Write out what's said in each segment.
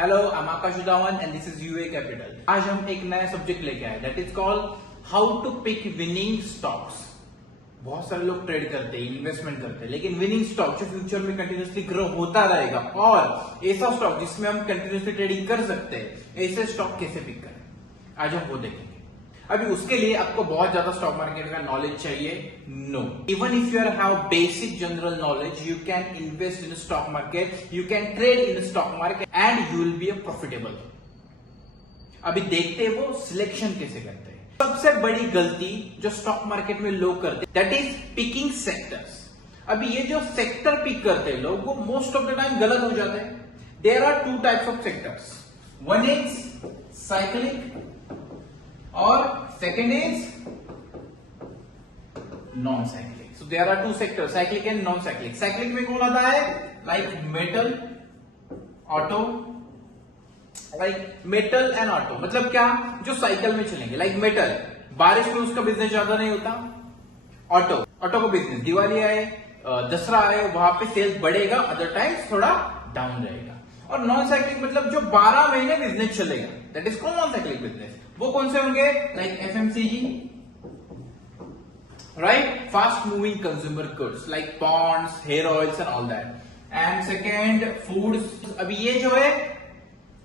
Hello, I am Akash Udavan and this is U A capital. आज हम एक नया सब्जेक्ट लेके आए that is called how to pick winning stocks. बहुत सारे लोग ट्रेड करते हैं, इन्वेस्टमेंट करते हैं, लेकिन विनिंग स्टॉक जो फ्यूचर में कंटिन्यूसली ग्रो होता रहेगा और ऐसा स्टॉक जिसमें हम कंटिन्यूसली ट्रेडिंग कर सकते हैं, ऐसे स्टॉक कैसे पिक करें, आज हम वो देखेंगे। अभी उसके लिए आपको बहुत ज्यादा स्टॉक मार्केट का नॉलेज चाहिए? No. Even if you have basic general knowledge, you can invest in stock market, you can trade in stock market and you will be a profitable. अभी देखते हैं वो सिलेक्शन कैसे करते हैं। सबसे बड़ी गलती जो स्टॉक मार्केट में लोग करते हैं दैट इज पिकिंग सेक्टर्स। अभी ये जो सेक्टर पिक करते हैं लोग, वो मोस्ट ऑफ द टाइम गलत हो जाते हैं। There are two types of sectors, one is cyclic और second is non-cyclic. So there are two sectors, cyclic and non-cyclic. Cyclic में कौन आता है? Like metal, auto, like metal and auto. मतलब क्या? जो साइकिल में चलेंगे, like metal, बारिश में उसका बिजनेस ज्यादा नहीं होता। ऑटो का बिजनेस, दिवाली आए, दसरा आए, वहां पे सेल्स बढ़ेगा, अदर टाइम्स थोड़ा डाउन रहेगा। और नॉन साइक्लिक मतलब जो 12 महीने बिजनेस चलेगा, that is called non cyclic business. वो कौन से होंगे? Like FMCG, right, fast moving consumer goods like bonds, hair oils and all that. And second foods. अभी ये जो है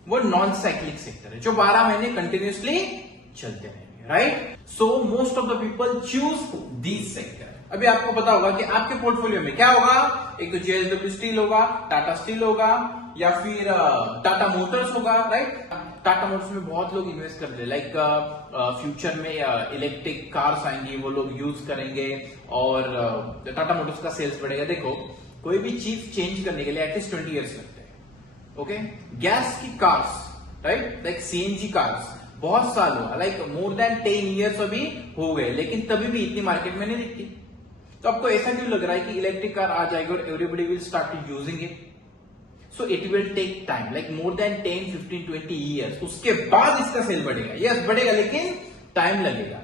वो नॉन साइक्लिक सेक्टर है, जो 12 महीने कंटिन्यूसली चलते रहेंगे, right. So most of the people choose this sector. अभी आपको पता होगा कि आपके पोर्टफोलियो में क्या होगा, एक तो जेएसडब्ल्यू स्टील होगा, टाटा स्टील होगा, या फिर टाटा मोटर्स होगा, राइट। टाटा मोटर्स में बहुत लोग इन्वेस्ट करते हैं, लाइक फ्यूचर में इलेक्ट्रिक कार्स आएंगी, वो लोग यूज करेंगे और टाटा मोटर्स का सेल्स बढ़ेगा। देखो, कोई भी चीज चेंज करने के लिए एटलीस्ट 20 ईयर्स लगते हैं, ओके। गैस की cars, right, like CNG cars बहुत साल हुआ, लाइक मोर देन 10 ईयर्स अभी हो गए, लेकिन तभी भी इतनी मार्केट में नहीं दिखती। तो आपको ऐसा क्यों लग रहा है कि इलेक्ट्रिक कार आ जाएगी और everybody will start using it? So it will take time, like more than 10, 15, 20 years, उसके बाद इसका सेल बढ़ेगा। यस, बढ़ेगा, लेकिन टाइम लगेगा।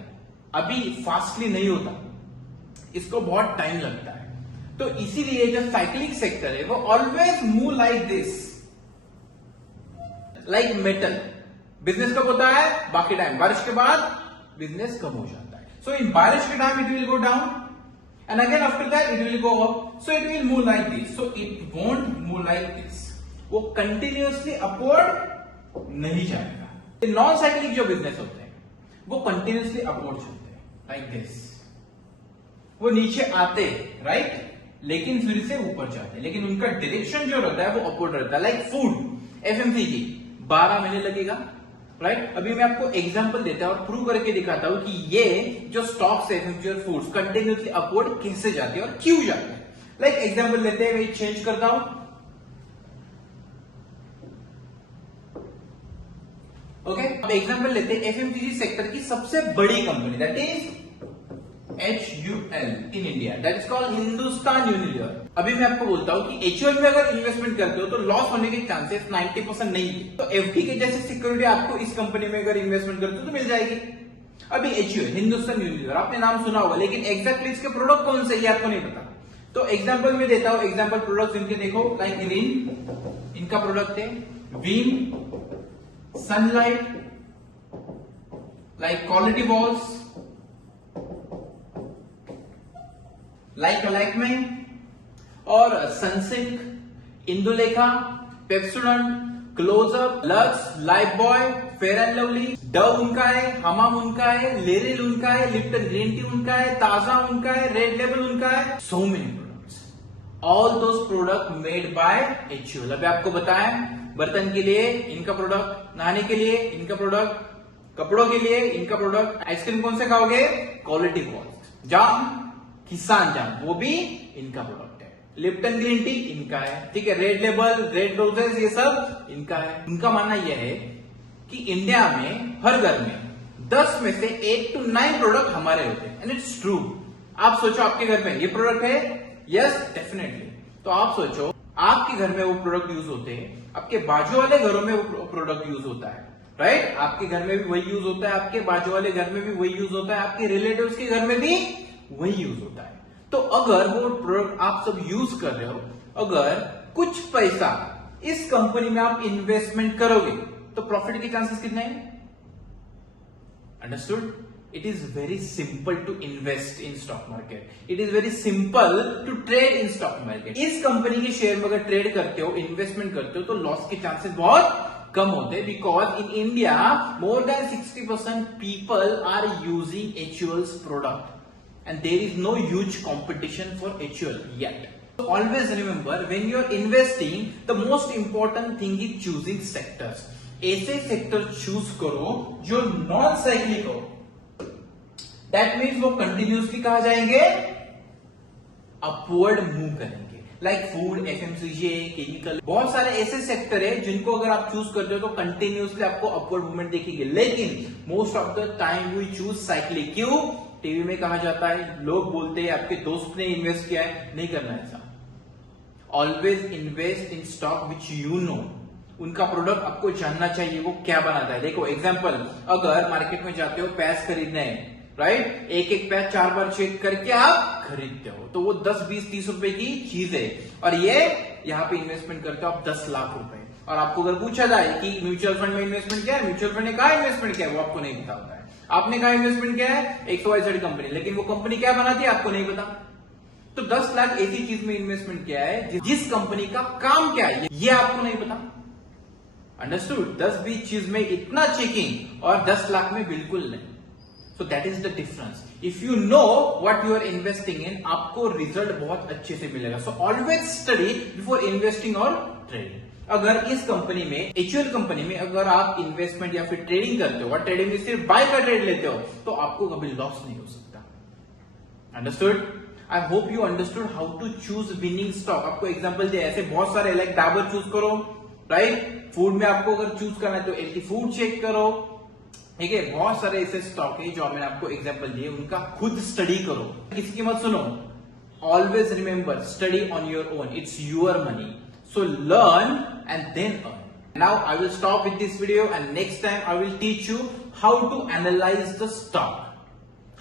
अभी फास्टली नहीं होता, इसको बहुत टाइम लगता है। तो इसीलिए जो साइक्लिक सेक्टर है वो always move like this, like metal. Business कब होता है? बाकी टाइम। बारिश के बाद बिजनेस कम हो जाता है। सो इन बारिश के time it will go down and again after that it will go up, so it will move like this, so it won't move like this. वो कंटिन्यूअसली अपवर्ड नहीं जाएगा। नॉन साइक्लिक जो बिजनेस होते हैं वो कंटिन्यूअसली अपवर्ड चलते हैं, like this. वो नीचे आते, राइट, लेकिन फिर से ऊपर जाते हैं, लेकिन उनका डायरेक्शन जो रहता है वो अपवर्ड रहता है। लाइक फूड, एफएमसीजी 12 महीने लगेगा, राइट। अभी मैं आपको एग्जांपल देता हूं और प्रूव करके दिखाता हूं कि ये जो स्टॉक्स है, एफएमसीजी और फूड्स, कंटिन्यूअसली अपवर्ड कैसे जाते हैं और क्यों जाते हैं। लाइक एग्जांपल लेते हैं, मैं चेंज करता हूं, ओके। अब एग्जांपल लेते हैं एफएमसीजी सेक्टर की सबसे बड़ी company, that is HUL in India, that is called Hindustan Unilever. अभी मैं आपको बोलता हूं कि HUL में अगर इन्वेस्टमेंट करते हो तो लॉस होने के चांसेस 90% नहीं है। तो एफडी के जैसे सिक्योरिटी आपको इस कंपनी में अगर इन्वेस्टमेंट करते हो तो मिल जाएगी। अभी HUL, हिंदुस्तान यूनिलीवर, आपने नाम सुना होगा, लेकिन एक्जैक्टली इसके प्रोडक्ट कौन से ये आपको नहीं पता। तो एग्जाम्पल में देता हूं, एग्जाम्पल प्रोडक्ट इनके देखो, लाइक रिन, इनका प्रोडक्ट है Vim, Sunlight, like quality balls, like में, और Sunsilk, Indulekha, Pepsodent, Closeup, Lux, Lifebuoy, Fair and Lovely, Dove उनका है, हमाम उनका है, लेरिल उनका है, लिप्टन ग्रीन टी उनका है, ताजा उनका है, रेड लेबल उनका है, so many products, all those product made by HUL। अभी आपको बताया, बर्तन के लिए इनका प्रोडक्ट, नहाने के लिए इनका प्रोडक्ट, कपड़ों के लिए इनका प्रोडक्ट, आइसक्रीम कौन से खाओगे? क्वालिटी बॉल्स, जाम, किसान जाम, वो भी इनका प्रोडक्ट है, लिप्टन ग्रीन टी इनका है, ठीक है, रेड लेबल, रेड रोजेस, ये सब इनका है। उनका मानना यह है कि इंडिया में हर घर में 10 में से 8 to 9 प्रोडक्ट हमारे होते हैं, एंड इट्स ट्रू। आप सोचो आपके घर में ये प्रोडक्ट है, यस डेफिनेटली। तो आप सोचो आपके घर में वो प्रोडक्ट यूज होते हैं, आपके बाजू वाले घरों में वो प्रोडक्ट यूज होता है, राइट। आपके घर में भी वही यूज होता है, आपके बाजू वाले घर में भी वही यूज होता है, आपके रिलेटिव्स के घर में भी वही यूज होता है। तो अगर वो प्रोडक्ट आप सब यूज कर रहे हो, अगर कुछ पैसा इस कंपनी में आप इन्वेस्टमेंट करोगे तो प्रॉफिट के चांसेस कितने हैं? Understood? It is very simple to invest in stock market. It is very simple to trade in stock market. इस कंपनी के शेयर में अगर ट्रेड करते हो, इन्वेस्टमेंट करते हो तो लॉस के चांसेस बहुत कम होते हैं because in India more than 60% people are using HUL's product and there is no huge competition for HUL yet. So always remember when you are investing, the most important thing is choosing sectors. ऐसे sector choose करो जो non cyclic हो. That means वो continuously कहा जाएंगे upward move करेंगे. Like food, FMCG, chemical, बहुत सारे ऐसे सेक्टर है जिनको अगर आप चूज करते हो तो कंटिन्यूसली आपको अपवर्ड मूवमेंट दिखेगी. लेकिन most of the time we choose cyclic. क्यों? टीवी में कहा जाता है, लोग बोलते हैं, आपके दोस्त ने इन्वेस्ट किया है. नहीं करना ऐसा. Always invest in stock which you know. उनका प्रोडक्ट आपको जानना चाहिए वो क्या बनाता है. देखो एग्जांपल, अगर मार्केट में जाते हो पैस खरीदने, राइट, एक एक पैस 4 बार चेक करके आप खरीदते हो तो वो 10, 20, 30 रुपए की चीज है. और ये यहाँ पे इन्वेस्टमेंट करते हो आप 10 लाख रुपए. और आपको अगर पूछा जाए कि म्यूचुअल फंड में इन्वेस्टमेंट क्या है, म्यूचुअल फंड ने कहा इन्वेस्टमेंट क्या है, वो आपको नहीं पता होता है. आपने कहा इन्वेस्टमेंट क्या है, XYZ कंपनी, लेकिन वो कंपनी क्या बनाती है आपको नहीं पता. तो 10 लाख ऐसी चीज में इन्वेस्टमेंट क्या है जिस कंपनी का काम क्या है ये आपको नहीं पता. अंडरस्टूड? 10-20 चीज में इतना चेकिंग और 10 लाख में बिल्कुल नहीं. So that is the difference. If you know what you are investing in, आपको रिजल्ट बहुत अच्छे से मिलेगा. So always study before investing और ट्रेडिंग. अगर इस कंपनी में, HUL कंपनी में अगर आप इन्वेस्टमेंट या फिर ट्रेडिंग करते हो और ट्रेडिंग में सिर्फ बाय का ट्रेड लेते हो तो आपको कभी लॉस नहीं हो सकता. Understood? I hope you understood how to choose winning stock. आपको एग्जांपल दिया, ऐसे बहुत सारे, लाइक डाबर चूज करो, राइट. फूड में आपको अगर चूज करना है तो LT फूड चेक करो. ठीक है, बहुत सारे ऐसे स्टॉक है जो मैंने आपको एग्जांपल दिए, उनका खुद स्टडी करो, किसी की मत सुनो. Always remember, study on your own. It's your money. So learn and then earn. Now I will stop with this video and next time I will teach you how to analyse the stock,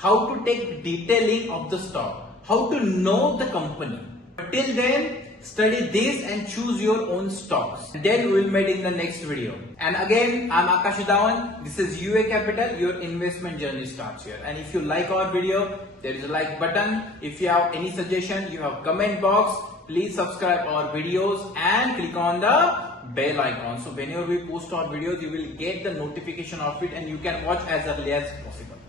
how to take detailing of the stock, how to know the company. But till then, study this and choose your own stocks. Then we will meet in the next video. And again, I'm Akash Dhawan. This is UA Capital. Your investment journey starts here. And if you like our video, there is a like button. If you have any suggestion, you have comment box. Please subscribe our videos and click on the bell icon. So whenever we post our videos, you will get the notification of it and you can watch as early as possible.